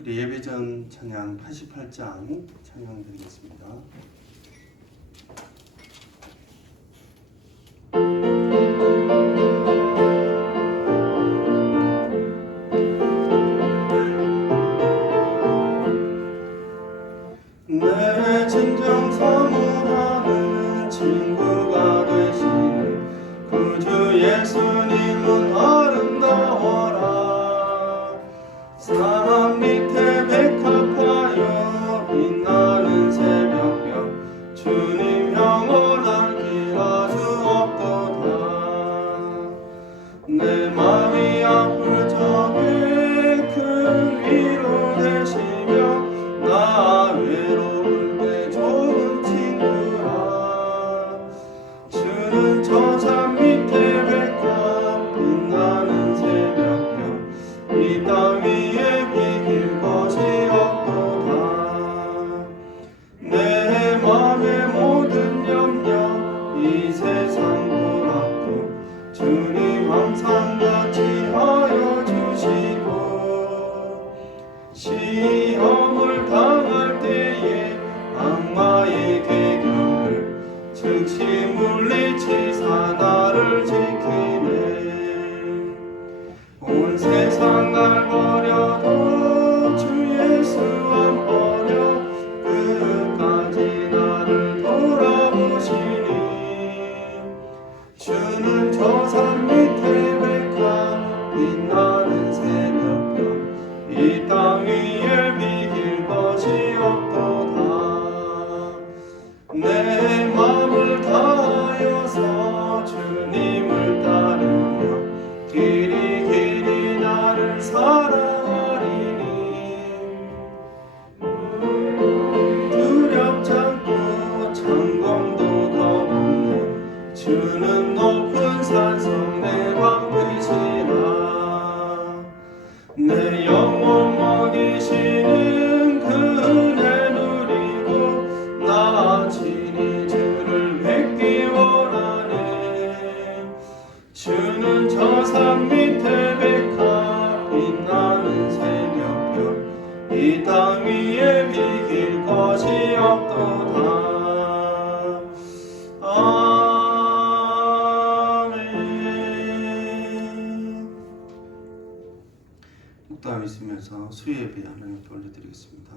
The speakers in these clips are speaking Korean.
우리 예배전 찬양 88장 찬양 드리겠습니다. 내 진정 사모하는 친구가 되시는 구주 예수님은 아름다워라. 산 밑에 백합하여 빛나는 새벽별 주님 영원한 길 아주 없도다. 내 맘이 아플 적에 큰 위로 되시며 나 외로울 때 좋은 친구라. 주는 저 산 밑에 백합 빛나는 새벽별 이 땅 위에 비길 것이 없도다. 내 맘의 모든 염려 이 세상 불아픔 주님 항상 같이 하여 주시고, 시험을 당할 때에 악마의 계교를 즉시 물리치사 나를 지키네. 온 세상 날 버려도 주 예수 안 버려 끝까지 나를 돌아보시니. 주는 저 산 밑에 백합 빛나는 새벽별 이 땅 위에 비길 것이 없도다. 내 맘을 다하여서 주님을 따르며 길이 길이 나를 사랑하리니. 두렵지 않고 창검도 겁없네. 주는 높은 산성 내 방패시라. 내 영혼 먹이시는 그 은혜 누리고 나 친히 주를 뵙기 원하네. 주는 저 산 밑에 백합 빛나는 새벽별 이 땅 위에 비길 것이 없도다. 아멘. 묵도함 있으면서 수요예배 하나님께 올려드리겠습니다.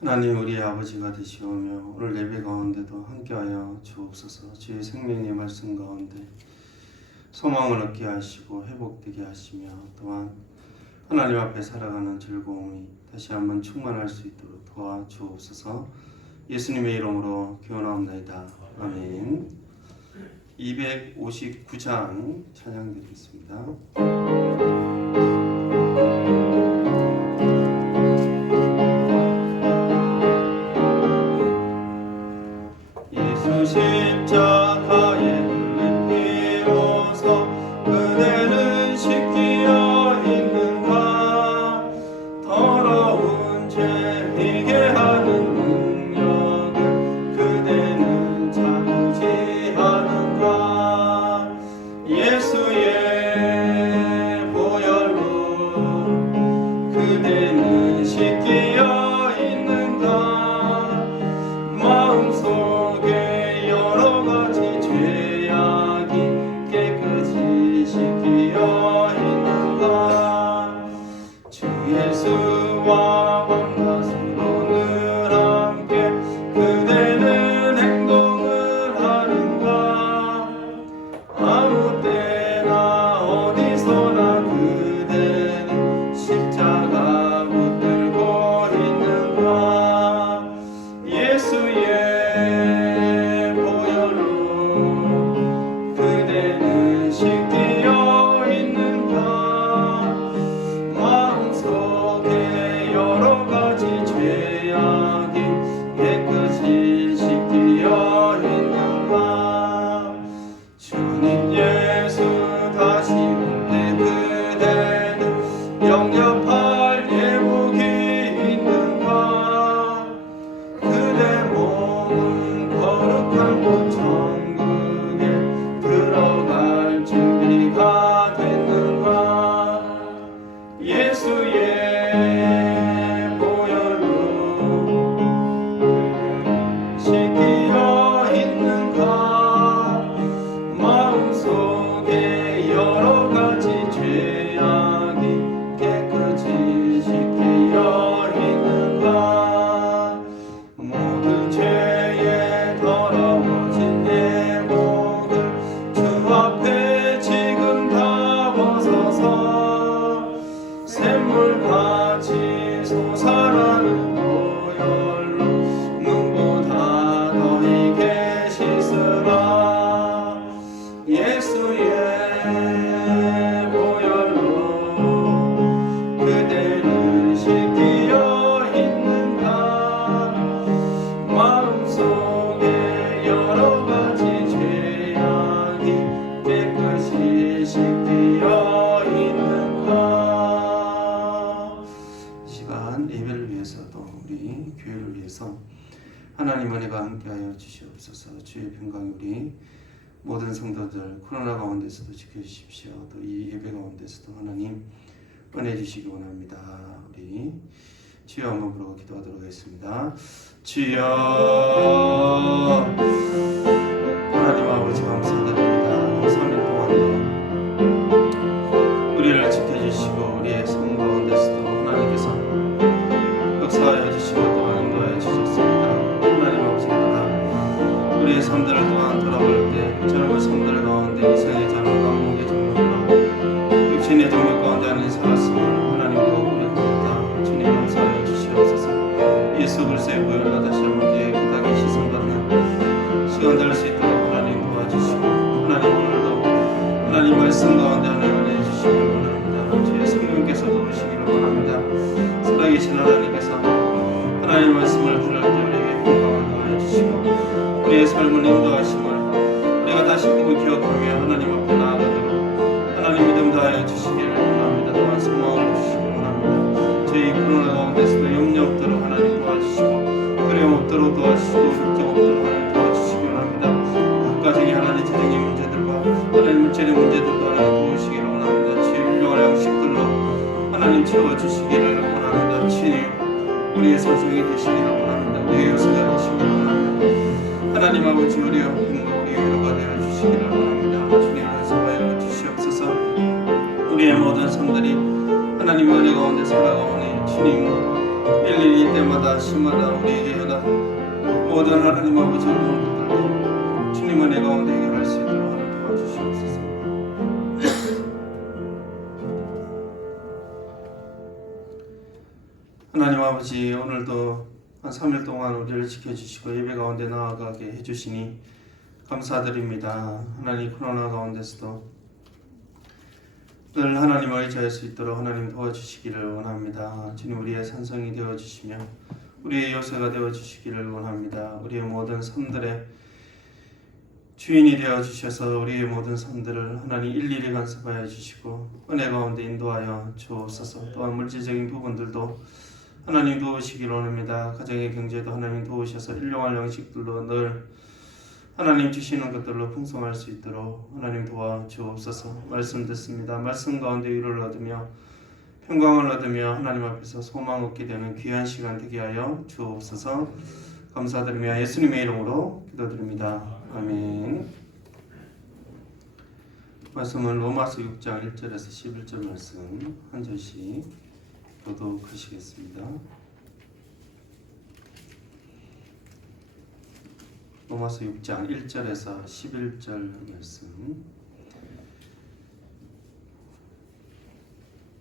하나님 우리의 아버지가 되시오며 오늘 예배 가운데도 함께하여 주옵소서. 주의 생명의 말씀 가운데 소망을 얻게 하시고 회복되게 하시며 또한 하나님 앞에 살아가는 즐거움이 다시 한번 충만할 수 있도록 도와주옵소서. 예수님의 이름으로 기원하옵나이다. 아멘. 259장 찬양 드리겠습니다. 십자가에 흘린 피로써 그대는 씻기어 있는가. 더러운 죄이게 하는 능력을 그대는 참지 하는가. 예수의 보혈 예배가 함께하여 주시옵소서. 주의 평강이 우리 모든 성도들 코로나 가운데서도 지켜주십시오. 또 이 예배 가운데서도 하나님 은혜 주시기 원합니다. 우리 주여 한번 부르고 기도하도록 하겠습니다. 주여 하나님 아버지 감사드립니다. 3일 동안도 우리를 지켜주시고 우리의 삶 가운데서도 하나님께서 역사하여 주시고 또한 인도하여 주셨습니다. 하나님 아버지입니다. 우리의 삶들을 또한 돌아볼 때 젊은 삶들 가운데 이생의 자랑과 목의 정욕과 육신의 정욕 가운데 하는 살았음을 하나님과 고백합니다. 주님 감사하여 주시옵소서. 예수 그리스도의 보혈로 다시 한번 깨끗하게 씻음받는 시간 될 수 있도록 하나님 도와주시고 하나님 오늘도 하나님 말씀 가운데 하나님 은혜 주시기를 원합니다. 주의 성령께서 도우시기를 원합니다. 살아계신 하나님께서 하나님의 말씀을 들을 때 우리에게 평강을 더하여 주시고 우리의 삶을 인도하심을 우리가 다시 한번 기억하며 하나님 앞에 나아가도록 하나님 믿음 다하여 주시기를 원합니다. 또한 소망을 주시기 원합니다. 저희 코로나 가운데서도 염려 없도록 하나님 도와주시고 두려움 없도록 도와주시고 걱정 없도록 하나님 도와주시기 원합니다. 각가정의 하나님 재정의 문제들과 하나님 물질의 문제들도 하나님 도우시기를 원합니다. 주의 훌륭한 양식들로 하나님 채워주시기를 원합니다. 주님 우리의 선생이 되시기를 원합니다. 우리의 요새가 되시기를 원합니다. 하나님 아버지 우리의 행복 우리의 위로가 되어주시기를 원합니다. 주님 용서하여 주시옵소서. 우리의 모든 삶들이 하나님의 은혜 가운데 살아가오니 주님 일일이 때마다 시마다 우리에게 연합 모든 하나님 아버지 어려운 것들도 주님 은혜 가운데 해결할 수 있도록 하나님 도와주시옵소서. 하나님 아버지 오늘도 한 3일 동안 우리를 지켜주시고 예배 가운데 나아가게 해주시니 감사드립니다. 하나님 코로나 가운데서도 늘 하나님을 의지할 수 있도록 하나님 도와주시기를 원합니다. 주님 우리의 산성이 되어주시며 우리의 요새가 되어주시기를 원합니다. 우리의 모든 삶들의 주인이 되어주셔서 우리의 모든 삶들을 하나님 일일이 간섭하여 주시고 은혜 가운데 인도하여 주옵소서. 또한 물질적인 부분들도 하나님 도우시기를 원합니다. 가정의 경제도 하나님 도우셔서 일용할 양식들로 늘 하나님 주시는 것들로 풍성할 수 있도록 하나님 도와주옵소서. 말씀 듣습니다. 말씀 가운데 위로를 얻으며 평강을 얻으며 하나님 앞에서 소망 얻게 되는 귀한 시간 되게 하여 주옵소서. 감사드리며 예수님의 이름으로 기도드립니다. 아멘. 말씀은 로마서 6장 1절에서 11절 말씀 한 절씩 교독하시겠습니다. 로마서 6장 1절에서 11절 말씀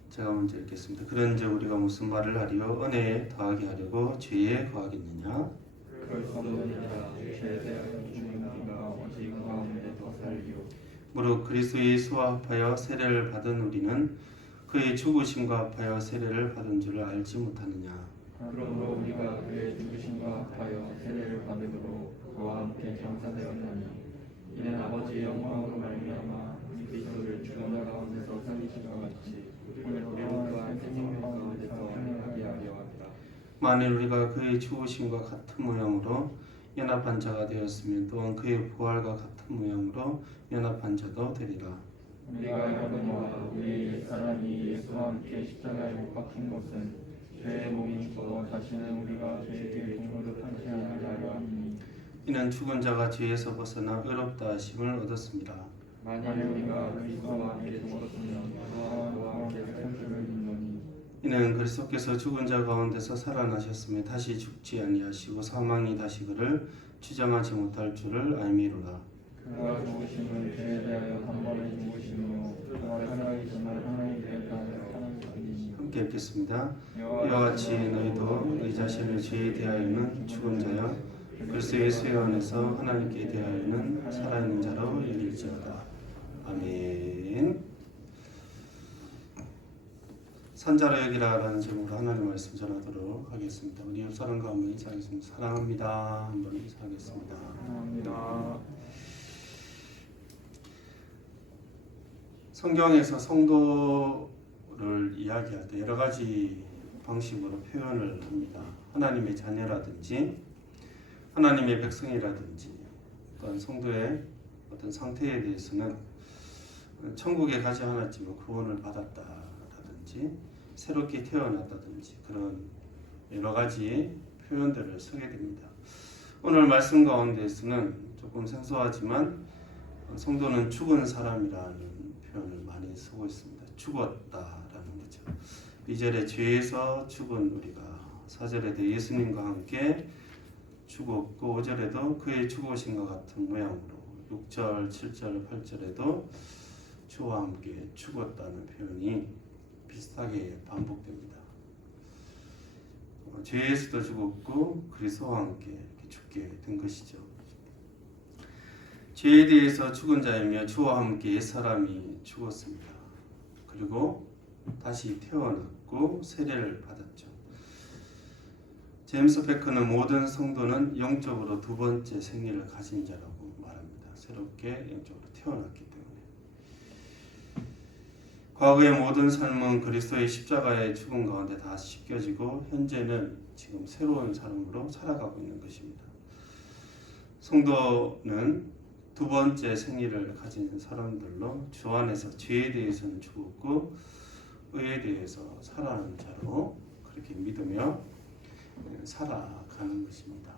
제가 먼저 읽겠습니다. 그런즉 우리가 무슨 말을 하리요? 은혜에 더하게 하려고 죄에 거하겠느냐? 무릇 그리스도 예수와 합하여 세례를 받은 우리는 그의 죽으심과 합하여 세례를 받은 줄을 알지 못하느냐? 그러므로 우리가 그의 죽으심과 합하여 세례를 받음으로 그와 함께 장사되었나니 이는 아버지의 영광으로 말미암아 그리스도를 죽은 자 가운데서 살리신 것 같이 우리를 또한 새 생명 가운데서 행하게 하려 합니다. 만일 우리가 그의 죽으심과 같은 모양으로 연합한 자가 되었으면 또한 그의 부활과 같은 모양으로 연합한 자도 되리라. 우리가 이거든요 우리의 옛사람이 예수와 함께 십자가에 못 박힌 것은 죄의 몸이 죽어 다시는 우리가 죄에게 종으로 타지 않게 하려 함이니 이는 죽은 자가 죄에서 벗어나 의롭다 하심을 얻었습니다. 만일 우리가 그리스도와 함께 죽었으면 그와 함께 살 줄을 믿노니 이는 그리스도께서 죽은 자 가운데서 살아나셨으며 다시 죽지 아니하시고 사망이 다시 그를 주장하지 못할 줄을 알미로라. 그가 죽으심은 죄에 대하여 한 번에 죽으시며 그가 살아계심을 하나님께 대하여 살아계시니 함께 읽겠습니다. 이와 같이 너희도 네 자신을 죄에 대하여는 죽은 자여 그리스도 예수의 안에서 하나님께 대하여는 살아있는 자로 여길지어다. 아멘. 산자로 여기라라는 제목으로 하나님 말씀 전하도록 하겠습니다. 우리 옆 사람과 한번 인사하겠습니다. 사랑합니다. 한번 인사하겠습니다. 사랑합니다. 성경에서 성도를 이야기할 때 여러 가지 방식으로 표현을 합니다. 하나님의 자녀라든지 하나님의 백성이라든지 어떤 성도의 어떤 상태에 대해서는 천국에 가지 않았지만 구원을 받았다라든지 새롭게 태어났다든지 그런 여러 가지 표현들을 쓰게 됩니다. 오늘 말씀 가운데에서는 조금 생소하지만 성도는 죽은 사람이라는 표현을 많이 쓰고 있습니다. 죽었다라는 거죠. 2절에 죄에서 죽은 우리가, 4절에도 예수님과 함께 죽었고 5절에도 그의 죽으심과 같은 모양으로, 6절, 7절, 8절에도 주와 함께 죽었다는 표현이 비슷하게 반복됩니다. 죄에서도 죽었고 그리스도와 함께 이렇게 죽게 된 것이죠. 죄에 대해서 죽은 자이며 주와 함께 옛사람이 죽었습니다. 그리고 다시 태어났고 세례를 받았죠. 제임스 베커는 모든 성도는 영적으로 두 번째 생리를 가진 자라고 말합니다. 새롭게 영적으로 태어났기 때문에. 과거의 모든 삶은 그리스도의 십자가의 죽음 가운데 다 씻겨지고 현재는 지금 새로운 삶으로 살아가고 있는 것입니다. 성도는 두 번째 생리를 가진 사람들로 주 안에서 죄에 대해서는 죽었고 의에 대해서 살아가는 자로 그렇게 믿으며 살아가는 것입니다.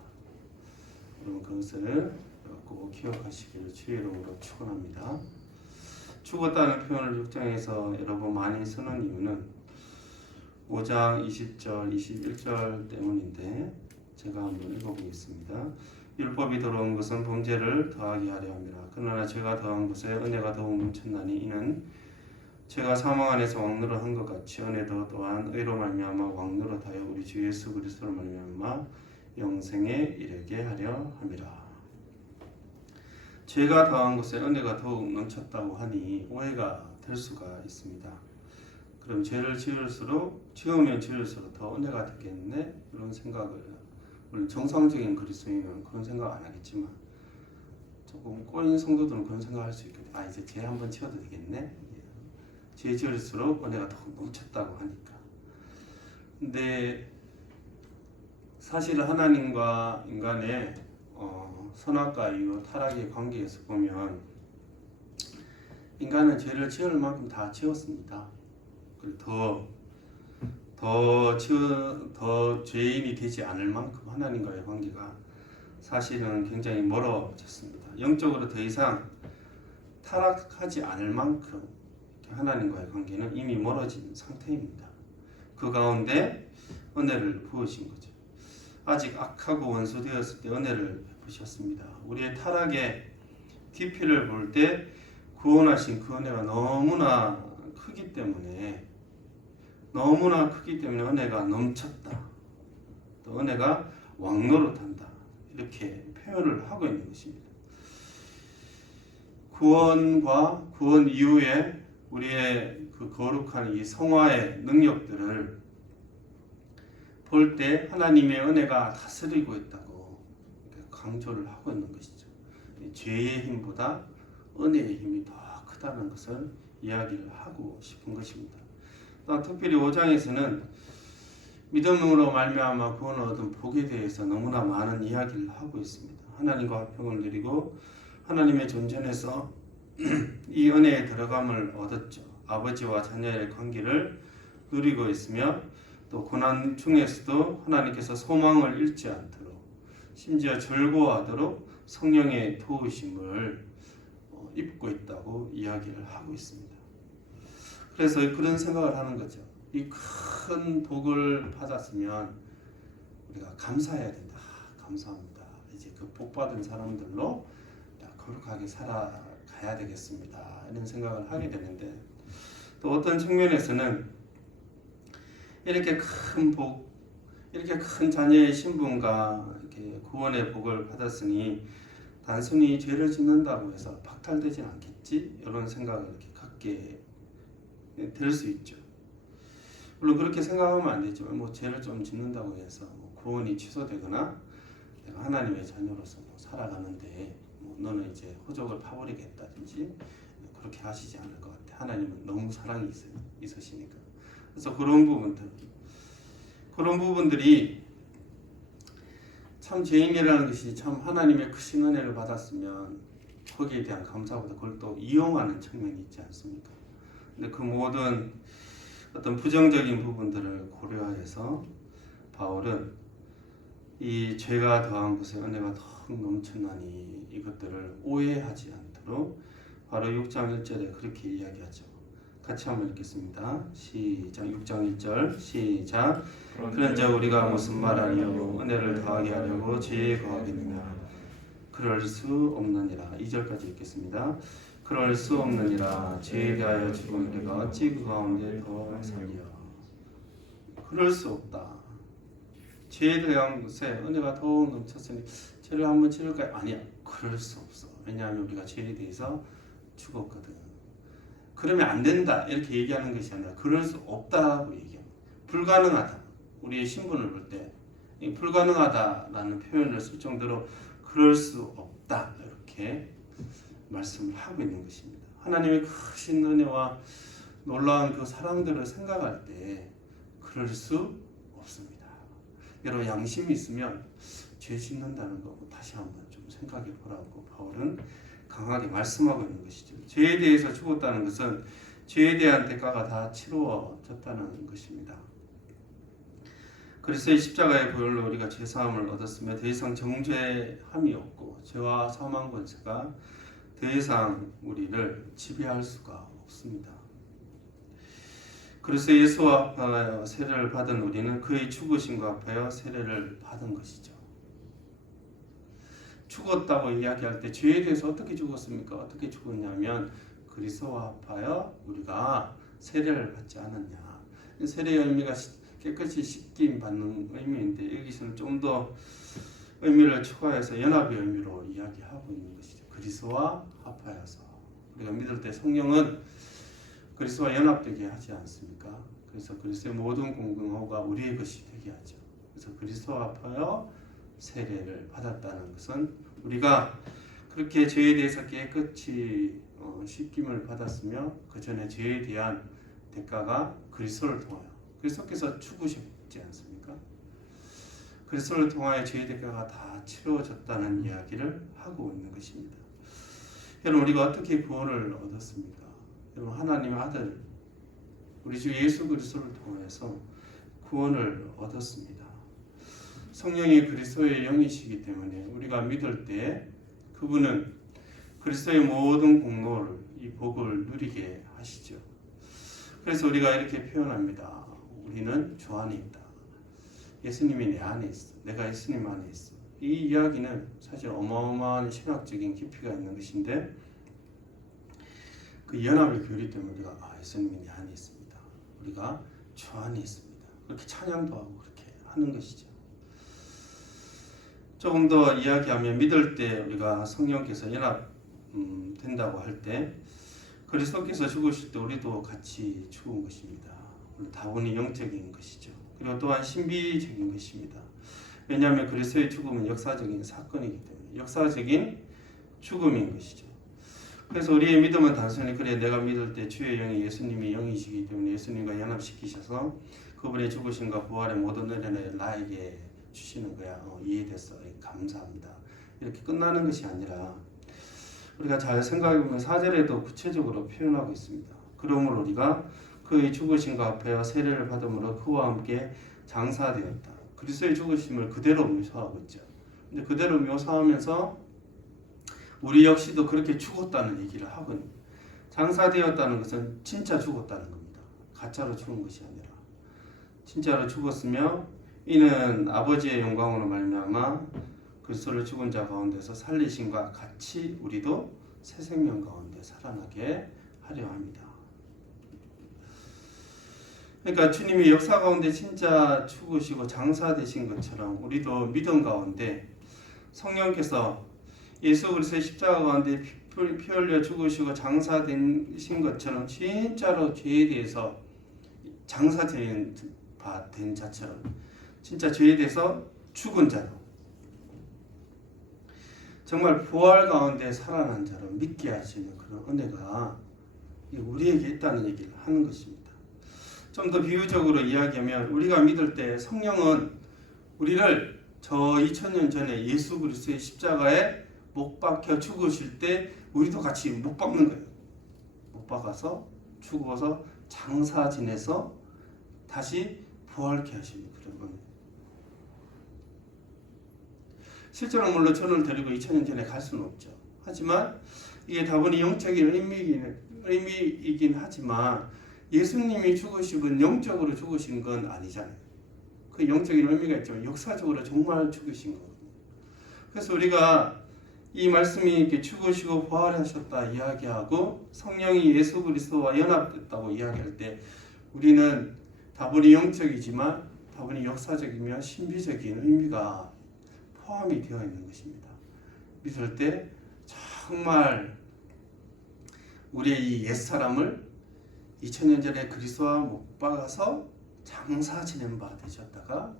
여러분 그것을 꼭 기억하시기를 주의 이름으로 축원합니다. 죽었다는 표현을 6장에서 여러 번 많이 쓰는 이유는 5장 20절, 21절 때문인데 제가 한번 읽어보겠습니다. 율법이 들어온 것은 범죄를 더하게 하려 함이라. 그러나 죄가 더한 것에 은혜가 더욱 넘쳤나니 이는 죄가 사망 안에서 왕노릇한 것 같이 은혜도 또한 의로 말미암아 왕노릇하여 우리 주 예수 그리스도로 말미암아 영생에 이르게 하려 함이라. 죄가 더한 것에 은혜가 더욱 넘쳤다고 하니 오해가 될 수가 있습니다. 그럼 죄를 지으면 지을수록 더 은혜가 되겠네? 이런 생각을, 물론 정상적인 그리스도인은 그런 생각 안 하겠지만 조금 꼬인 성도들은 그런 생각할 수 있거든요. 아, 이제 죄 한번 지어도 되겠네? 죄 지을수록 은혜가 더 넘쳤다고 하니까. 근데 사실 하나님과 인간의 선악과 이후 타락의 관계에서 보면 인간은 죄를 지을 만큼 다 지었습니다. 그리고 더 죄인이 되지 않을 만큼 하나님과의 관계가 사실은 굉장히 멀어졌습니다. 영적으로 더 이상 타락하지 않을 만큼 하나님과의 관계는 이미 멀어진 상태입니다. 그 가운데 은혜를 부으신 거죠. 아직 악하고 원수되었을 때 은혜를 베푸셨습니다. 우리의 타락의 깊이를 볼 때 구원하신 그 은혜가 너무나 크기 때문에 은혜가 넘쳤다. 또 은혜가 왕노릇한다. 이렇게 표현을 하고 있는 것입니다. 구원과 구원 이후에 우리의 그 거룩한 이 성화의 능력들을 볼 때 하나님의 은혜가 다스리고 있다고 강조를 하고 있는 것이죠. 죄의 힘보다 은혜의 힘이 더 크다는 것을 이야기를 하고 싶은 것입니다. 또 특별히 5장에서는 믿음으로 말미암아 구원을 얻은 복에 대해서 너무나 많은 이야기를 하고 있습니다. 하나님과 화평을 누리고 하나님의 존전에서 이 은혜에 들어감을 얻었죠. 아버지와 자녀의 관계를 누리고 있으며 또 고난 중에서도 하나님께서 소망을 잃지 않도록 심지어 즐거워하도록 성령의 도우심을 입고 있다고 이야기를 하고 있습니다. 그래서 그런 생각을 하는 거죠. 이 큰 복을 받았으면 우리가 감사해야 된다. 감사합니다. 이제 그 복 받은 사람들로 거룩하게 살아가야 되겠습니다. 이런 생각을 하게 되는데 또 어떤 측면에서는 이렇게 큰 복, 이렇게 큰 자녀의 신분과 이렇게 구원의 복을 받았으니 단순히 죄를 짓는다고 해서 박탈되진 않겠지? 이런 생각을 이렇게 갖게 될 수 있죠. 물론 그렇게 생각하면 안 되지만 뭐 죄를 좀 짓는다고 해서 구원이 취소되거나 내가 하나님의 자녀로서 살아가는데 너는 이제 호적을 파버리겠다든지 그렇게 하시지 않을 것 같아. 하나님은 너무 사랑이 있으시니까. 그래서 그런 부분들이 참 죄인이라는 것이 참 하나님의 크신 은혜를 받았으면 거기에 대한 감사보다 그걸 또 이용하는 측면이 있지 않습니까? 근데 그 모든 어떤 부정적인 부분들을 고려해서 바울은 이 죄가 더한 것에 은혜가 더욱 넘쳐나니 이것들을 오해하지 않도록 바로 6장 1절에 그렇게 이야기하죠. 같이 한번 읽겠습니다. 시작. 6장 1절 시작. 그런즉 우리가 무슨 말하리요 은혜를 더하게 하려고 죄에 거하겠느냐 그럴 수 없느니라. 2절까지 읽겠습니다. 그럴 수 없느니라. 죄에 대하여 죽은 우리가 어찌 그 가운데 더 살리요. 그럴 수 없다. 죄에 대한 것에 은혜가 더욱 넘쳤으니 죄를 한번 지을까요? 아니야. 그럴 수 없어. 왜냐하면 우리가 죄에 대해서 죽었거든. 그러면 안 된다 이렇게 얘기하는 것이 아니라 그럴 수 없다고 얘기합니다. 불가능하다. 우리의 신분을 볼 때 불가능하다라는 표현을 쓸 정도로 그럴 수 없다 이렇게 말씀을 하고 있는 것입니다. 하나님의 크신 은혜와 놀라운 그 사랑들을 생각할 때 그럴 수 없습니다. 여러분 양심이 있으면 죄 짓는다는 거 다시 한번 좀 생각해 보라고 바울은 강하게 말씀하고 있는 것이죠. 죄에 대해서 죽었다는 것은 죄에 대한 대가가 다 치루어졌다는 것입니다. 그리스도의 십자가의 보혈로 우리가 죄사함을 얻었으며 더 이상 정죄함이 없고 죄와 사망 권세가 더 이상 우리를 지배할 수가 없습니다. 그리스도 예수와 합하여 세례를 받은 우리는 그의 죽으심과 합하여 세례를 받은 것이죠. 죽었다고 이야기할 때 죄에 대해서 어떻게 죽었습니까? 어떻게 죽었냐면 그리스도와 합하여 우리가 세례를 받지 않았냐. 세례의 의미가 깨끗이 씻김 받는 의미인데 여기서는 좀 더 의미를 추가해서 연합의 의미로 이야기하고 있는 것이죠. 그리스도와 합하여서 우리가 믿을 때 성령은 그리스도와 연합되게 하지 않습니까? 그래서 그리스도의 모든 공동호가 우리의 것이 되게 하죠. 그래서 그리스도와 합하여 세례를 받았다는 것은 우리가 그렇게 죄에 대해서 깨끗이 씻김을 받았으며 그 전에 죄에 대한 대가가 그리스도를 통하여 그리스도께서 죽으셨지 않습니까? 그리스도를 통하여 죄의 대가가 다 치루어졌다는 이야기를 하고 있는 것입니다. 여러분 우리가 어떻게 구원을 얻었습니까? 여러분 하나님의 아들 우리 주 예수 그리스도를 통해서 구원을 얻었습니다. 성령이 그리스도의 영이시기 때문에 우리가 믿을 때 그분은 그리스도의 모든 공로를 이 복을 누리게 하시죠. 그래서 우리가 이렇게 표현합니다. 우리는 주 안에 있다. 예수님이 내 안에 있어. 내가 예수님 안에 있어. 이 이야기는 사실 어마어마한 신학적인 깊이가 있는 것인데 그 연합의 교리 때문에 우리가 예수님이 내 안에 있습니다. 우리가 주 안에 있습니다. 그렇게 찬양도 하고 그렇게 하는 것이죠. 조금 더 이야기하면 믿을 때 우리가 성령께서 연합 된다고 할 때 그리스도께서 죽으실 때 우리도 같이 죽은 것입니다. 다분히 영적인 것이죠. 그리고 또한 신비적인 것입니다. 왜냐하면 그리스도의 죽음은 역사적인 사건이기 때문에 역사적인 죽음인 것이죠. 그래서 우리의 믿음은 단순히 그래 내가 믿을 때 주의 영이 예수님이 영이시기 때문에 예수님과 연합시키셔서 그분의 죽으심과 부활의 모든 은혜를 나에게 주시는 거야. 이해됐어. 감사합니다. 이렇게 끝나는 것이 아니라 우리가 잘 생각해보면 4절에도 구체적으로 표현하고 있습니다. 그러므로 우리가 그의 죽으심과 합하여 세례를 받음으로 그와 함께 장사되었다. 그리스도의 죽으심을 그대로 묘사하고 있죠. 근데 그대로 묘사하면서 우리 역시도 그렇게 죽었다는 얘기를 하고 있는 거예요. 장사되었다는 것은 진짜 죽었다는 겁니다. 가짜로 죽은 것이 아니라 진짜로 죽었으며 이는 아버지의 영광으로 말미암아 그리스도를 죽은 자 가운데서 살리심과 같이 우리도 새 생명 가운데 살아나게 하려 합니다. 그러니까 주님이 역사 가운데 진짜 죽으시고 장사되신 것처럼 우리도 믿음 가운데 성령께서 예수 그리스도의 십자가 가운데 피 흘려 죽으시고 장사되신 것처럼 진짜로 죄에 대해서 장사된 자처럼 진짜 죄에 대해서 죽은 자로 정말 부활 가운데 살아난 자로 믿게 하시는 그런 은혜가 우리에게 있다는 얘기를 하는 것입니다. 좀 더 비유적으로 이야기하면 우리가 믿을 때 성령은 우리를 저 2000년 전에 예수 그리스도의 십자가에 못 박혀 죽으실 때 우리도 같이 못 박는 거예요. 못 박아서 죽어서 장사 지내서 다시 부활케 하시는 그런 겁니다. 실제로 물론 저를 데리고 2000년 전에 갈 수는 없죠. 하지만 이게 다분히 영적인 의미이긴 하지만 예수님이 죽으시면 영적으로 죽으신 건 아니잖아요. 그 영적인 의미가 있지만 역사적으로 정말 죽으신 거거든요. 그래서 우리가 이 말씀이 이렇게 죽으시고 부활하셨다 이야기하고 성령이 예수 그리스도와 연합됐다고 이야기할 때 우리는 다분히 영적이지만 다분히 역사적이며 신비적인 의미가 포함이 되어 있는 것입니다. 믿을 때 정말 우리의 이 옛사람을 2000년 전에 그리스도와 못 박아서 장사 지낸 바 되셨다가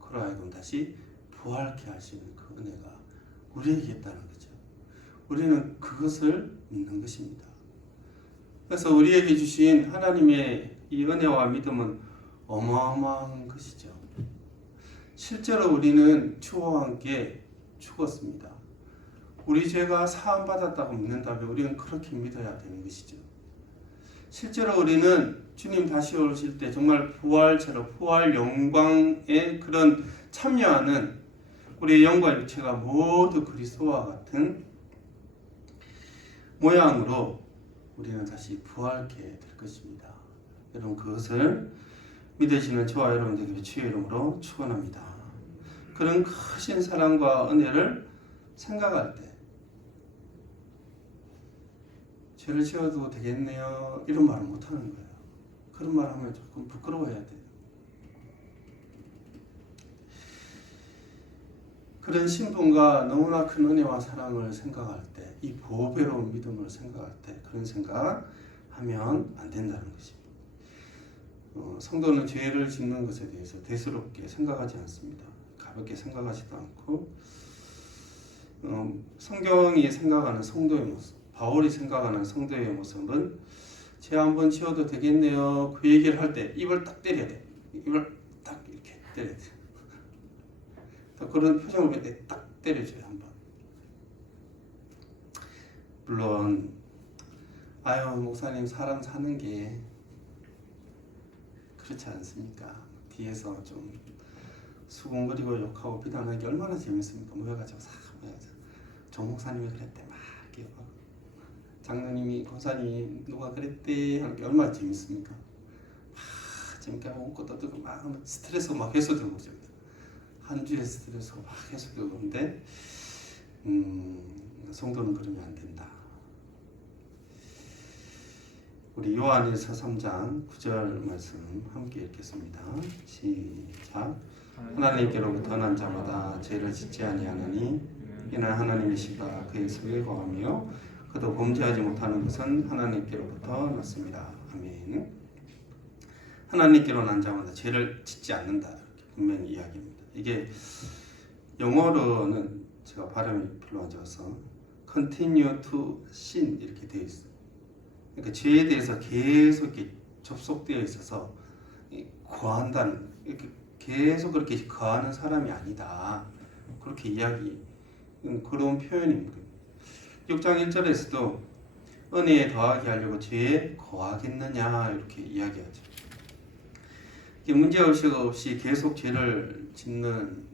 그로 하여금 다시 부활케 하시는 그 은혜가 우리에게 있다는 거죠. 우리는 그것을 믿는 것입니다. 그래서 우리에게 주신 하나님의 이 은혜와 믿음은 어마어마한 것이죠. 실제로 우리는 주와 함께 죽었습니다. 우리 죄가 사함받았다고 믿는다면 우리는 그렇게 믿어야 되는 것이죠. 실제로 우리는 주님 다시 오실 때 정말 부활처럼 부활 영광에 그런 참여하는 우리의 영과 육체가 모두 그리스도와 같은 모양으로 우리는 다시 부활케 될 것입니다. 여러분 그것을 믿으시는 저와 여러분들에게 주의 이름으로 축원합니다. 그런 크신 사랑과 은혜를 생각할 때 죄를 지어도 되겠네요 이런 말을 못하는 거예요. 그런 말 하면 조금 부끄러워해야 돼요. 그런 신분과 너무나 큰 은혜와 사랑을 생각할 때, 이 보배로운 믿음을 생각할 때 그런 생각하면 안 된다는 것입니다. 성도는 죄를 짓는 것에 대해서 대수롭게 생각하지 않습니다. 가볍게 생각하지도 않고 성경이 생각하는 성도의 모습, 바울이 생각하는 성도의 모습은 죄 한번 지어도 되겠네요. 그 얘기를 할 때 입을 딱 때려야 돼. 입을 딱 이렇게 때려야 돼. 그런 표정을 볼 때 딱 때려줘요 한번. 물론 아유 목사님 사람 사는 게 그렇지 않습니까? 뒤에서 좀 수군거리고 욕하고 비난하는 게 얼마나 재밌습니까? 모여가지고 싹 모여가지고 정 목사님이 그랬대 막 이렇게 장로님이 권사님 누가 그랬대 하는 게 얼마나 재밌습니까? 막 재밌게 하고 웃고 떠들고 막 하면 스트레스 막 해소되고 그죠. 한 주의 스트레스가 막 해소되고 그런데 성도는 그러면 안 된다. 우리 요한일서 3장 9절 말씀 함께 읽겠습니다. 시작. 하나님께로부터 난 자마다 죄를 짓지 아니하느니 이는 하나님의 시가 그의 속에 거하며 그도 범죄하지 못하는 것은 하나님께로부터 났습니다. 아멘. 하나님께로 난 자마다 죄를 짓지 않는다 이렇게 분명히 이야기합니다. 이게 영어로는 제가 발음이 별로 안 좋아서 continue to sin 이렇게 되어 있어요. 그러니까 죄에 대해서 계속 이렇게 접속되어 있어서 거한다는 이렇게 계속 그렇게 거하는 사람이 아니다. 그렇게 이야기 그런 표현입니다. 6장 1절에서도 은혜에 더하게 하려고 죄에 거하겠느냐 이렇게 이야기하죠. 문제의식 없이 계속 죄를 짓는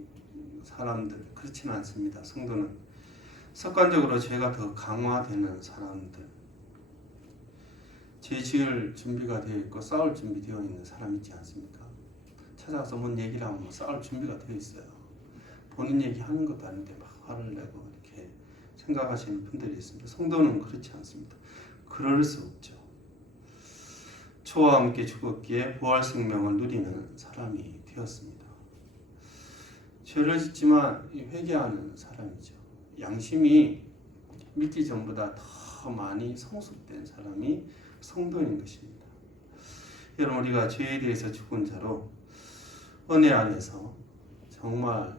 사람들 그렇지는 않습니다. 성도는 습관적으로 죄가 더 강화되는 사람들, 죄 지을 준비가 되어 있고 싸울 준비되어 있는 사람 있지 않습니까? 찾아가서 뭔 얘기를 하면 싸울 준비가 되어 있어요. 본인 얘기하는 것도 아닌데 막 화를 내고 이렇게 생각하시는 분들이 있습니다. 성도는 그렇지 않습니다. 그럴 수 없죠. 초와 함께 죽었기에 부활 생명을 누리는 사람이 되었습니다. 죄를 짓지만 회개하는 사람이죠. 양심이 믿기 전보다 더 많이 성숙된 사람이 성도인 것입니다. 여러분 우리가 죄에 대해서 죽은 자로 은혜 안에서 정말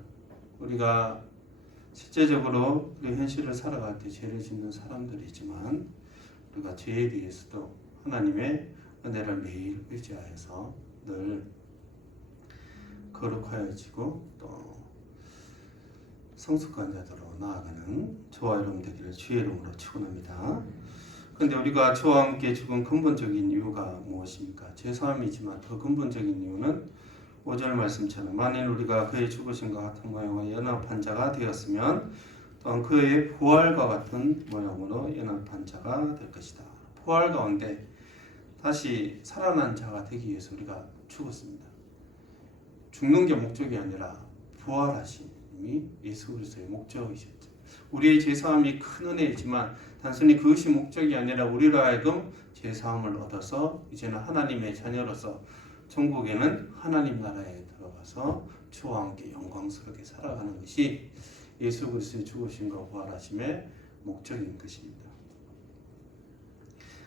우리가 실제적으로 우리 현실을 살아갈 때 죄를 짓는 사람들이지만 우리가 죄에 대해서도 하나님의 은혜를 매일 의지하여서 늘 거룩하여지고 또 성숙한 자들로 나아가는 저와 여러분 되기를 주의 이름으로 축원합니다. 그런데 우리가 저와 함께 죽은 근본적인 이유가 무엇입니까? 죄사함이지만 더 근본적인 이유는 5절 말씀처럼 만일 우리가 그의 죽으심과 같은 모양으로 연합한 자가 되었으면 또한 그의 부활과 같은 모양으로 연합한 자가 될 것이다. 부활 가운데 다시 살아난 자가 되기 위해서 우리가 죽었습니다. 죽는 게 목적이 아니라 부활하심이 예수 그리스도의 목적이셨죠. 우리의 죄사함이 큰 은혜이지만 단순히 그것이 목적이 아니라 우리로 하여금 죄사함을 얻어서 이제는 하나님의 자녀로서 천국에는 하나님 나라에 들어가서 주와 함께 영광스럽게 살아가는 것이 예수 그리스도의 죽으심과 부활하심의 목적인 것입니다.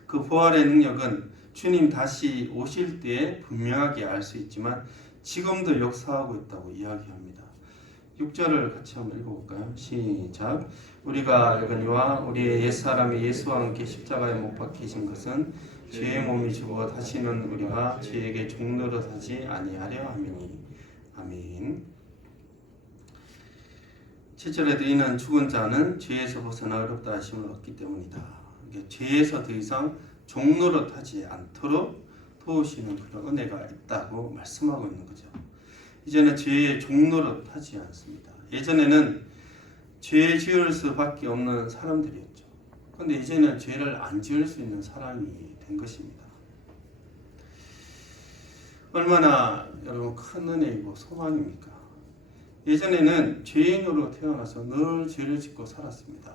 그 부활의 능력은 주님 다시 오실 때에 분명하게 알 수 있지만 지금도 역사하고 있다고 이야기합니다. 6절을 같이 한번 읽어볼까요? 시작. 우리가 알거니와 우리의 옛사람이 예수와 함께 십자가에 못 박히신 것은 죄의 몸이 죽어 다시는 우리가 죄에게 종노릇하지 아니하려 함이니. 아멘. 7절에도 이는 죽은 자는 죄에서 벗어나 어렵다 하심을 얻기 때문이다. 죄에서 더 이상 종노릇하지 않도록 도우시는 그런 은혜가 있다고 말씀하고 있는 거죠. 이제는 죄의 종노릇하지 않습니다. 예전에는 죄 지을 수밖에 없는 사람들이었죠. 그런데 이제는 죄를 안 지을 수 있는 사람이 된 것입니다. 얼마나 여러분 큰 은혜이고 소망입니까? 예전에는 죄인으로 태어나서 늘 죄를 짓고 살았습니다.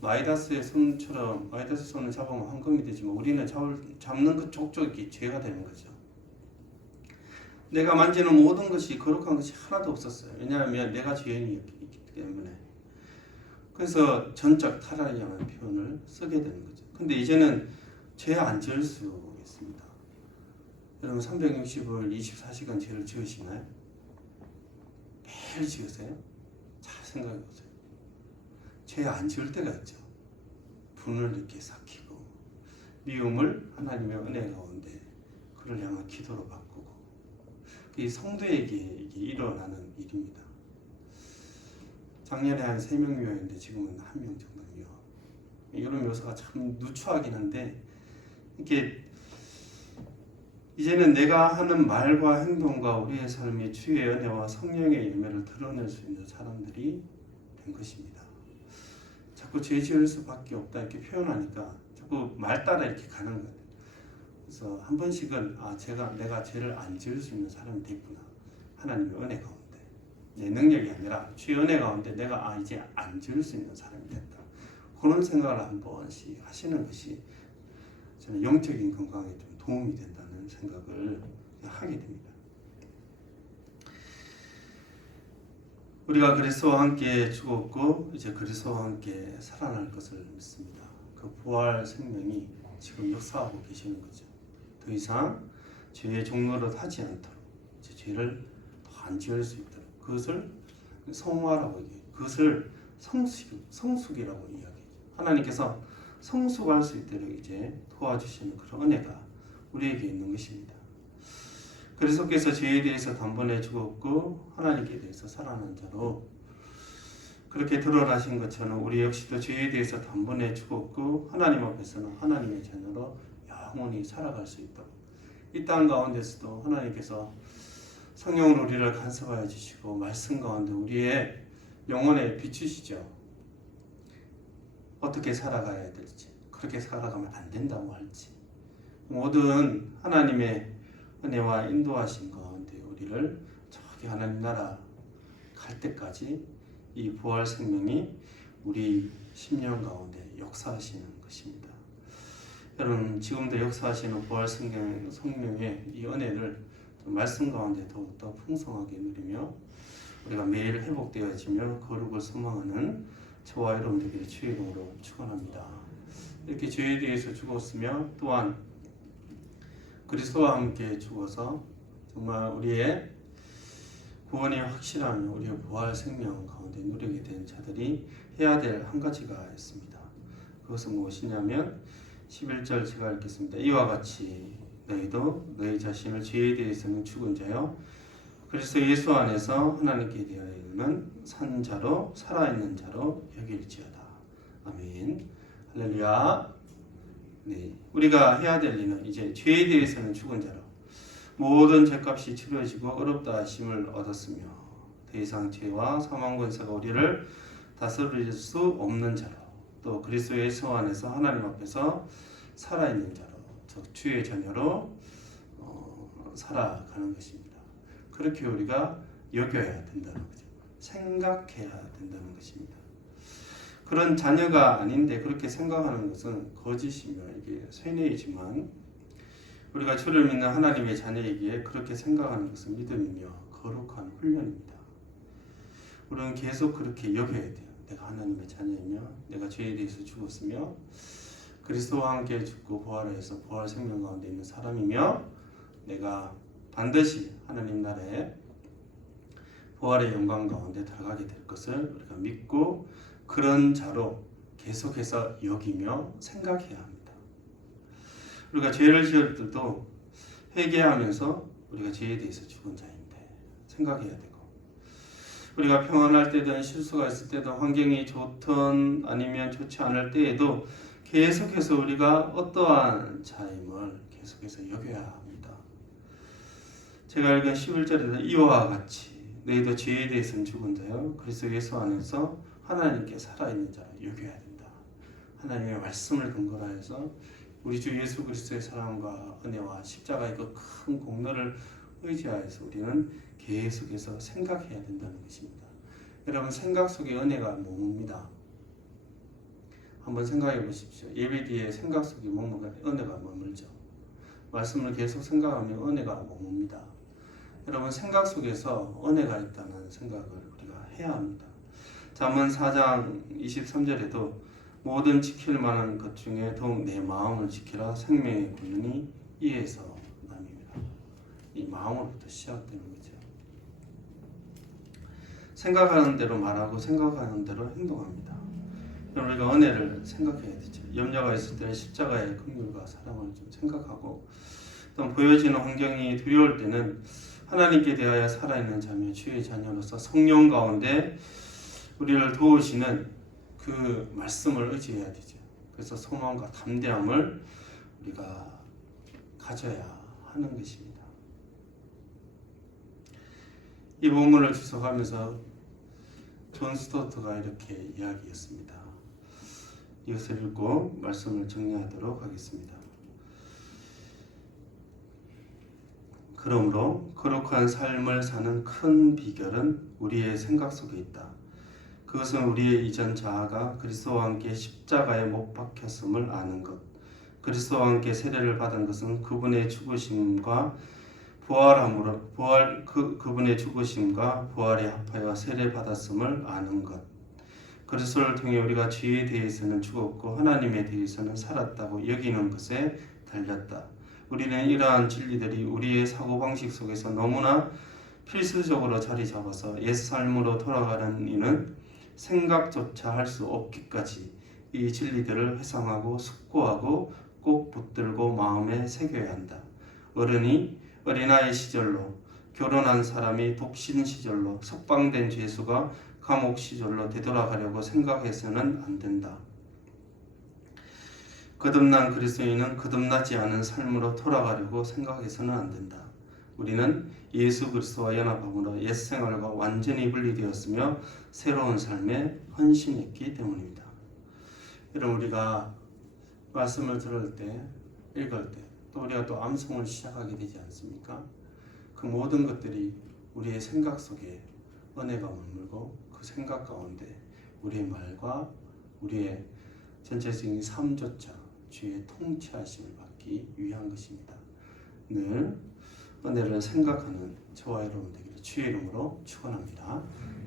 마이다스의 손처럼 마이다스 손을 잡으면 황금이 되지만 우리는 잡는 그 족족이 죄가 되는 거죠. 내가 만지는 모든 것이 거룩한 것이 하나도 없었어요. 왜냐하면 내가 죄인이었기 때문에. 그래서 전적 타락이라는 표현을 쓰게 되는 거죠. 근데 이제는 죄 안 지을 수 있습니다. 여러분 360을 24시간 죄를 지으시나요? 매일 지으세요? 잘 생각해 보세요. 죄 안 지을 때가 있죠. 분을 이렇게 삭히고 미움을 하나님의 은혜 가운데 그를 향한 기도로 바꾸고 이 성도에게 이게 일어나는 일입니다. 작년에 한 3명 묘였는데 지금은 1명 정도 묘. 이런 묘사가 참 누추하긴 한데 이렇게 이제는 내가 하는 말과 행동과 우리의 삶이 주의 은혜와 성령의 열매를 드러낼 수 있는 사람들이 된 것입니다. 자꾸 죄 지을 수밖에 없다 이렇게 표현하니까 자꾸 말 따라 이렇게 가는 거예요. 그래서 한 번씩은 내가 죄를 안 지을 수 있는 사람이 됐구나. 하나님의 은혜 가운데 내 능력이 아니라 주의 은혜 가운데 내가 이제 안 지을 수 있는 사람이 됐다. 그런 생각을 한 번씩 하시는 것이 저는 영적인 건강에 좀 도움이 된다는 생각을 하게 됩니다. 우리가 그리스도와 함께 죽었고 이제 그리스도와 함께 살아날 것을 믿습니다. 그 부활 생명이 지금 역사하고 계시는 거죠. 더 이상 죄의 종노릇 하지 않도록 이제 죄를 더 안 지을 수 있도록 그것을 성화라고 얘기해요. 그것을 성숙이라고 이야기해요. 하나님께서 성숙할 수 있도록 이제 도와주시는 그런 은혜가 우리에게 있는 것입니다. 그리스도께서 죄에 대해서 단번에 죽었고 하나님께 대해서 살아난 자로 그렇게 드러나신 것처럼 우리 역시도 죄에 대해서 단번에 죽었고 하나님 앞에서는 하나님의 자녀로 영원히 살아갈 수 있도록 이 땅 가운데서도 하나님께서 성령으로 우리를 간섭하여 주시고 말씀 가운데 우리의 영혼에 비추시죠. 어떻게 살아가야 될지 그렇게 살아가면 안 된다고 할지 모든 하나님의 은혜와 인도하신 가운데 우리를 저기 하나님 나라 갈 때까지 이 부활 생명이 우리 심령 가운데 역사하시는 것입니다. 여러분 지금도 역사하시는 부활 성령의 이 은혜를 말씀 가운데 더욱더 풍성하게 누리며 우리가 매일 회복되어지며 거룩을 소망하는 저와 여러분들에게 주의 이름으로 축원합니다. 이렇게 죄에 대해서 죽었으며 또한 그리스도와 함께 죽어서 정말 우리의 구원이 확실하며 우리의 부활 생명 가운데 누리게 된 자들이 해야 될 한 가지가 있습니다. 그것은 무엇이냐면 11절 제가 읽겠습니다. 이와 같이 너희도 너희 자신을 죄에 대해서는 죽은 자요 그리스도 예수 안에서 하나님께 대하여는 산 자로 살아있는 자로 여길지어다. 아멘. 할렐루야. 네, 우리가 해야 될 일은 이제 죄에 대해서는 죽은 자로 모든 죄값이 치러지고 어렵다 하심을 얻었으며 더 이상 죄와 사망 권세가 우리를 다스릴 수 없는 자로 또 그리스도 예수 안에서 하나님 앞에서 살아있는 자로 즉 주의 자녀로 살아가는 것입니다. 그렇게 우리가 여겨야 된다는 거죠. 생각해야 된다는 것입니다. 그런 자녀가 아닌데 그렇게 생각하는 것은 거짓이며 이게 쇠뇌이지만 우리가 주를 믿는 하나님의 자녀이기에 그렇게 생각하는 것은 믿음이며 거룩한 훈련입니다. 우리는 계속 그렇게 여겨야 돼요. 내가 하나님의 자녀이며 내가 죄에 대해서 죽었으며 그리스도와 함께 죽고 부활해서 부활 생명 가운데 있는 사람이며 내가 반드시 하나님 나라에 부활의 영광 가운데 들어가게 될 것을 우리가 믿고 그런 자로 계속해서 여기며 생각해야 합니다. 우리가 죄를 지을 때도 회개하면서 우리가 죄에 대해서 죽은 자인데 생각해야 되고 우리가 평안할 때든 실수가 있을 때든 환경이 좋든 아니면 좋지 않을 때에도 계속해서 우리가 어떠한 자임을 계속해서 여겨야 합니다. 제가 읽은 11절에서 이와 같이 너희도 죄에 대해서는 죽은 자요 그리스도 예수 안에서 하나님께 살아있는 자로 여겨야 된다. 하나님의 말씀을 근거로 해서 우리 주 예수 그리스도의 사랑과 은혜와 십자가의 그 큰 공로를 의지하여서 우리는 계속해서 생각해야 된다는 것입니다. 여러분 생각 속에 은혜가 머뭅니다. 한번 생각해 보십시오. 예배 뒤에 생각 속에 은혜가 머물죠. 말씀을 계속 생각하면 은혜가 머뭅니다. 여러분 생각 속에서 은혜가 있다는 생각을 우리가 해야 합니다. 잠언 4장 23절에도 모든 지킬 만한 것 중에 더욱 내 마음을 지키라 생명의 권능이 이에서 남입니다. 이 마음으로부터 시작되는 거죠. 생각하는 대로 말하고 생각하는 대로 행동합니다. 우리가 은혜를 생각해야 되죠. 염려가 있을 때는 십자가의 긍휼과 사랑을 좀 생각하고 또 보여지는 환경이 두려울 때는 하나님께 대하여 살아있는 자며 주의 자녀로서 성령 가운데 우리를 도우시는 그 말씀을 의지해야 되죠. 그래서 소망과 담대함을 우리가 가져야 하는 것입니다. 이 본문을 주석하면서 존 스토트가 이렇게 이야기했습니다. 이것을 읽고 말씀을 정리하도록 하겠습니다. 그러므로 거룩한 삶을 사는 큰 비결은 우리의 생각 속에 있다. 그것은 우리의 이전 자아가 그리스도와 함께 십자가에 못 박혔음을 아는 것. 그리스도와 함께 세례를 받은 것은 그분의 죽으심과 그분의 죽으심과 부활에 합하여 세례 받았음을 아는 것. 그리스도를 통해 우리가 죄에 대해서는 죽었고 하나님에 대해서는 살았다고 여기는 것에 달렸다. 우리는 이러한 진리들이 우리의 사고방식 속에서 너무나 필수적으로 자리 잡아서 옛 삶으로 돌아가는 이는 생각조차 할 수 없기까지 이 진리들을 회상하고 숙고하고 꼭 붙들고 마음에 새겨야 한다. 어린아이 시절로, 결혼한 사람이 독신 시절로, 석방된 죄수가 감옥 시절로 되돌아가려고 생각해서는 안 된다. 거듭난 그리스도인은 거듭나지 않은 삶으로 돌아가려고 생각해서는 안 된다. 우리는 예수 그리스도와 연합함으로 옛 생활과 완전히 분리되었으며 새로운 삶에 헌신했기 때문입니다. 여러분 우리가 말씀을 들을 때, 읽을 때, 또 우리가 또 암송을 시작하게 되지 않습니까? 그 모든 것들이 우리의 생각 속에 은혜가 머물고 그 생각 가운데 우리의 말과 우리의 전체적인 삶조차 주의 통치하심을 받기 위한 것입니다. 늘 은혜를 생각하는 저와 여러분 되기를 주의 이름으로 축원합니다.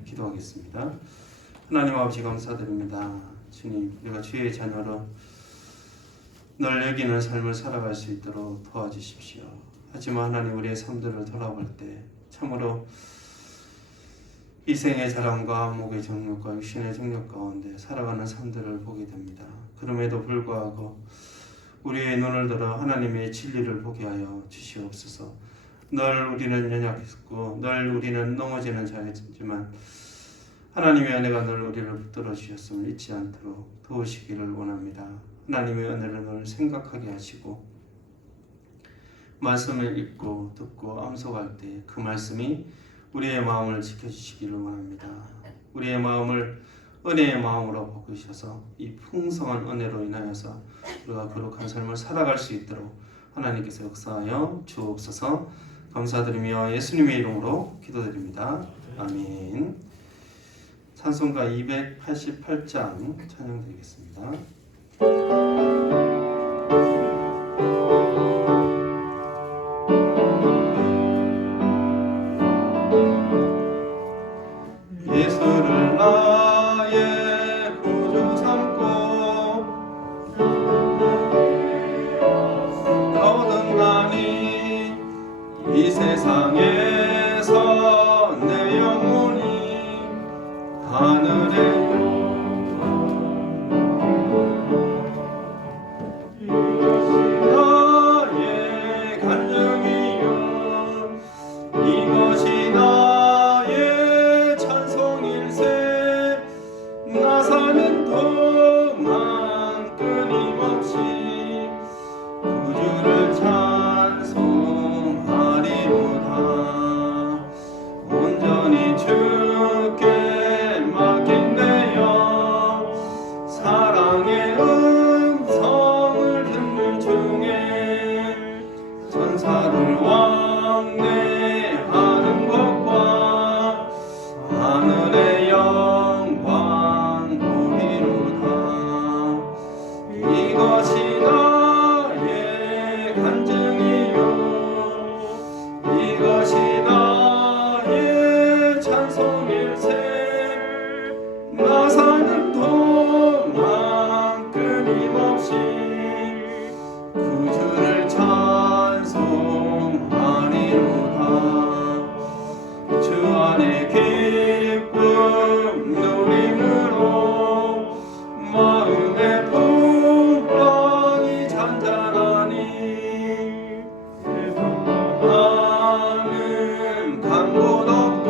기도하겠습니다. 하나님 아버지 감사드립니다. 주님, 우리가 주의 자녀로 늘 여기는 삶을 살아갈 수 있도록 도와주십시오. 하지만 하나님 우리의 삶들을 돌아볼 때 참으로 이생의 자랑과 목의 정욕과 육신의 정욕 가운데 살아가는 삶들을 보게 됩니다. 그럼에도 불구하고 우리의 눈을 들어 하나님의 진리를 보게 하여 주시옵소서. 늘 우리는 연약했고 늘 우리는 넘어지는 자였지만 하나님의 은혜가 늘 우리를 붙들어 주셨음을 잊지 않도록 도우시기를 원합니다. 하나님의 은혜를 늘 생각하게 하시고 말씀을 읽고 듣고 암송할 때 그 말씀이 우리의 마음을 지켜주시기를 원합니다. 우리의 마음을 은혜의 마음으로 바꾸셔서 이 풍성한 은혜로 인하여서 우리가 거룩한 삶을 살아갈 수 있도록 하나님께서 역사하여 주옵소서. 감사드리며 예수님의 이름으로 기도드립니다. 아멘. 찬송가 288장 찬양드리겠습니다. 예수를 나의 구주 삼고 거듭나니 이 세상에서 내 영혼이 하늘에 나의 간증이요 이것이 나의 찬송일세 나 사는 동안 끊임없이 구주를 찬송하리로다. 온전히 주께 맡긴 내 영 사랑의 음성을 듣는 중에 천사들 왕래하는 것과 하늘의 영광 보리로다. 이것이 나의 간증이요 이것이 나의 찬송일세 나 사는 동안 끊임없이 구주를 찬송하리로다. 주 안에 기쁨 누림으로 마음의 풍랑이 잔잔하니 나는 간 곳 없고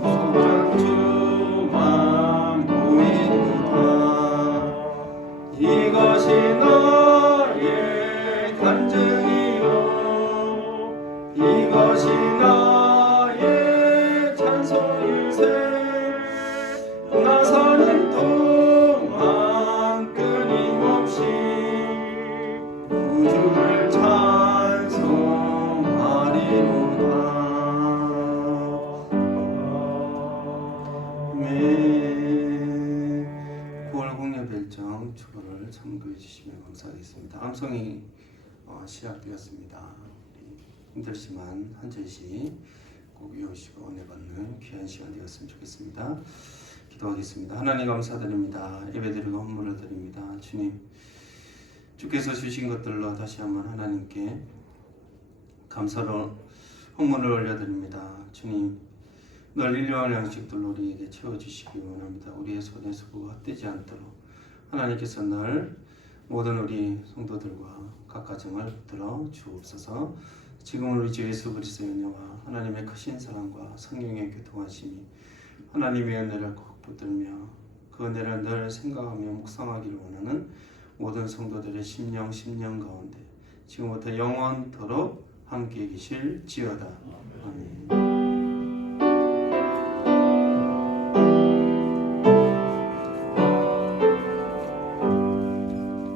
구속한 주만 보이도다. 이것이 나의 간증이요 이것이 나의 찬송일세 나 사는 동안 끊임없이 구주를 찬송하리로다. 아멘. 9월 공예별정 축원을 참고해 주시면 감사하겠습니다. 암송이 시작되었습니다. 힘들지만 한 절씩 꼭 외우시고 은혜 받는 귀한 시간 되었으면 좋겠습니다. 기도하겠습니다. 하나님 감사드립니다. 예배드리고 헌물을 드립니다. 주님, 주께서 주신 것들로 다시 한번 하나님께 감사로 헌물을 올려드립니다. 주님, 늘 일용할 양식들로 우리에게 채워주시기 원합니다. 우리의 손에 수고가 헛되지 않도록 하나님께서 늘 모든 우리 성도들과 각 가정을 붙들어 주옵소서. 지금은 우리 주 예수 그리스도의 은혜와 하나님의 크신 사랑과 성령의 교통하심이 하나님의 은혜를 꼭 붙들며 그 은혜를 늘 생각하며 묵상하기를 원하는 모든 성도들의 심령 가운데 지금부터 영원토록 함께 계실지어다. 아멘.